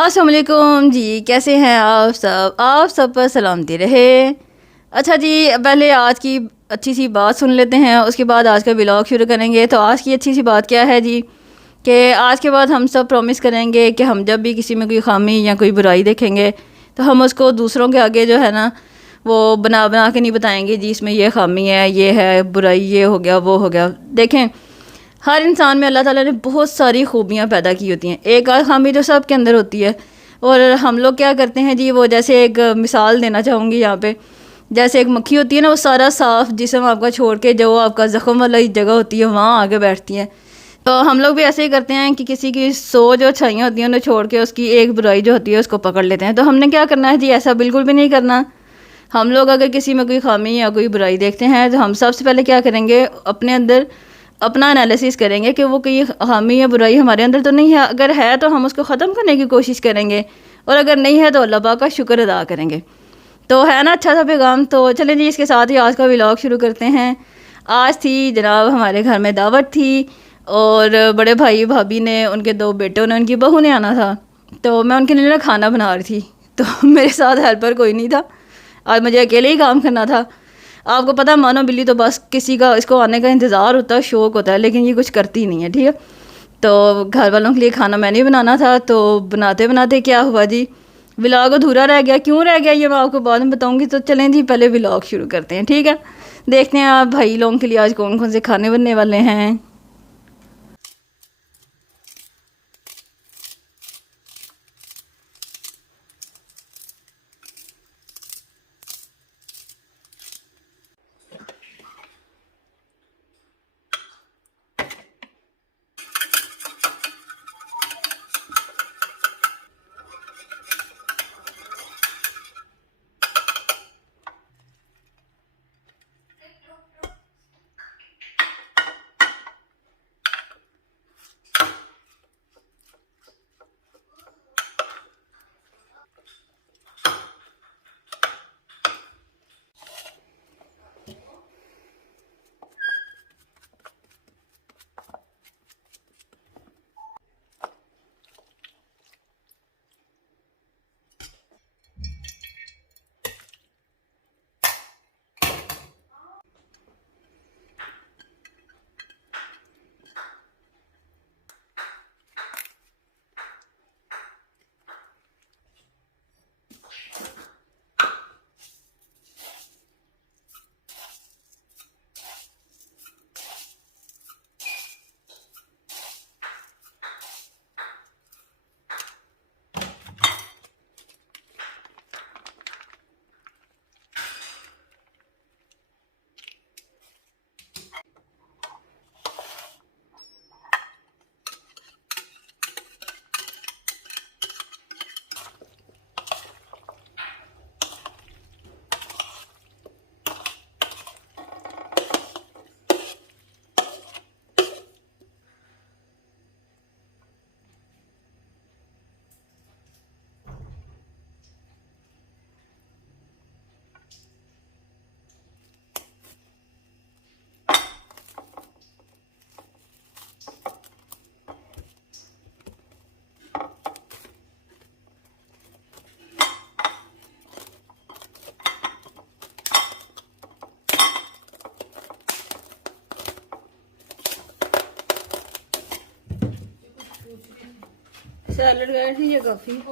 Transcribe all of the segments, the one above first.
अस्सलाम वालेकुम जी। कैसे हैं आप सब पर सलामती रहे। अच्छा जी, पहले आज की अच्छी सी बात सुन लेते हैं, उसके बाद आज का व्लॉग शुरू करेंगे। तो आज की अच्छी सी बात क्या है जी, कि आज के बाद हम सब प्रॉमिस करेंगे कि हम जब भी किसी में कोई खामी या कोई बुराई देखेंगे तो हम उसको दूसरों के आगे जो है ना, वो बना बना के नहीं बताएंगे जी इसमें ये खामी है, ये है बुराई, ये हो गया वो हो गया। देखें, हर इंसान में अल्लाह ताला ने बहुत सारी खूबियाँ पैदा की होती हैं। एक आध खामी तो सब के अंदर होती है। और हम लोग क्या करते हैं जी, वो जैसे एक मिसाल देना चाहूँगी यहाँ पे। जैसे एक मक्खी होती है ना, वो सारा साफ जिस्म आपका छोड़ के जो आपका ज़ख्म वाला जगह होती है वहाँ आगे बैठती है। तो हम लोग भी ऐसे ही करते हैं कि किसी की 100 जो अच्छाइयाँ होती हैं उन्हें छोड़ के उसकी एक बुराई जो होती है उसको पकड़ लेते हैं। तो हमने क्या करना है जी, ऐसा बिल्कुल भी नहीं करना। हम लोग अगर किसी में कोई खामी या कोई बुराई देखते हैं तो हम सबसे पहले क्या करेंगे, अपने अंदर अपना एनालिसिस करेंगे कि वो कोई खामी या बुराई हमारे अंदर तो नहीं है। अगर है तो हम उसको ख़त्म करने की कोशिश करेंगे, और अगर नहीं है तो अल्लाह पाक का शुक्र अदा करेंगे। तो है ना अच्छा सा पैगाम। तो चलें जी, इसके साथ ही आज का व्लॉग शुरू करते हैं। आज थी जनाब हमारे घर में दावत थी, और बड़े भाई भाभी ने, उनके 2 बेटों ने, उनकी बहू ने आना था। तो मैं उनके लिए ना खाना बना रही थी। तो मेरे साथ हेल्पर कोई नहीं था, आज मुझे अकेले ही काम करना था। आपको पता है, मानो बिल्ली तो बस किसी का इसको आने का इंतज़ार होता है, शौक़ होता है, लेकिन ये कुछ करती नहीं है। ठीक है, तो घर वालों के लिए खाना मैंने ही बनाना था। तो बनाते बनाते क्या हुआ जी, व्लॉग अधूरा रह गया। क्यों रह गया ये मैं आपको बाद में बताऊंगी। तो चलें जी, पहले व्लॉग शुरू करते हैं। ठीक है, देखते हैं आप भाई लोगों के लिए आज कौन कौन से खाने बनने वाले हैं। सैलड गए थे ये काफ़ी।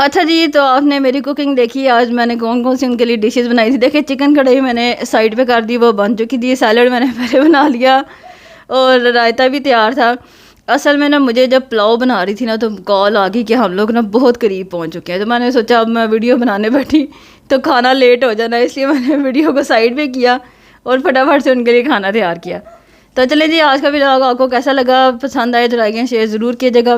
अच्छा जी, तो आपने मेरी कुकिंग देखी। आज मैंने कौन कौन सी उनके लिए डिशेस बनाई थी। देखिए, चिकन कढ़ाई मैंने साइड पे कर दी, वो बन चुकी थी। सैलड मैंने पहले बना लिया और रायता भी तैयार था। असल में ना, मुझे जब पुलाव बना रही थी ना, तो कॉल आ गई कि हम लोग ना बहुत करीब पहुंच चुके हैं। तो मैंने सोचा अब मैं वीडियो बनाने बैठी तो खाना लेट हो जाना, इसलिए मैंने वीडियो को साइड पे किया और फटाफट से उनके लिए खाना तैयार किया। तो चले जी, आज का व्लॉग आपको कैसा लगा, पसंद आए तो लाइक एंड शेयर ज़रूर कीजिएगा।